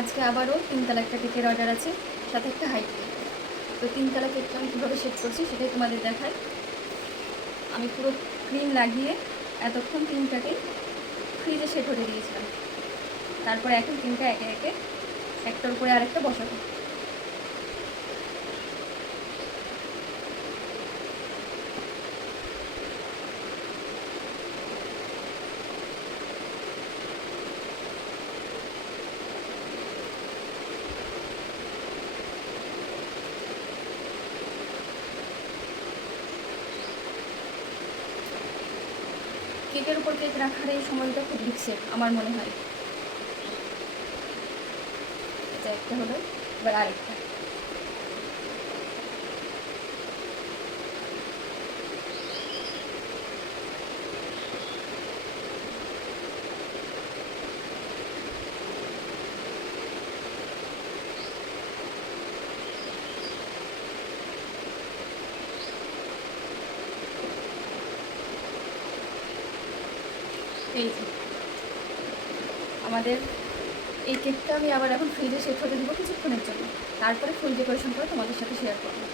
আজকে আবারও 3 তলা একটা কেকের অর্ডার আছে, সাথে একটা হাইট কেক। তো 3 তলা কেকটা আমি কীভাবে সেট করছি সেটাই তোমাদের দেখাই। আমি পুরো ক্রিম লাগিয়ে এতক্ষণ ক্রিমটাকে ফ্রিজে সেট হতে দিয়েছিলাম। তারপরে এখন ক্রিমটা একে একে একটার উপরে আরেকটা বসাবো। কেকের উপর কেক রাখার এই সময়টা খুব রিস্কের আমার মনে হয়। এটা একটা হলো, এবার আরেকটা। এই যে আমাদের এই কেকটা আমি আবার এখন ফ্রিজে সেট হতে দেবো কিছুক্ষণের জন্য, তারপরে ফুল ডেকোরেশন করে তোমাদের সাথে শেয়ার করবো।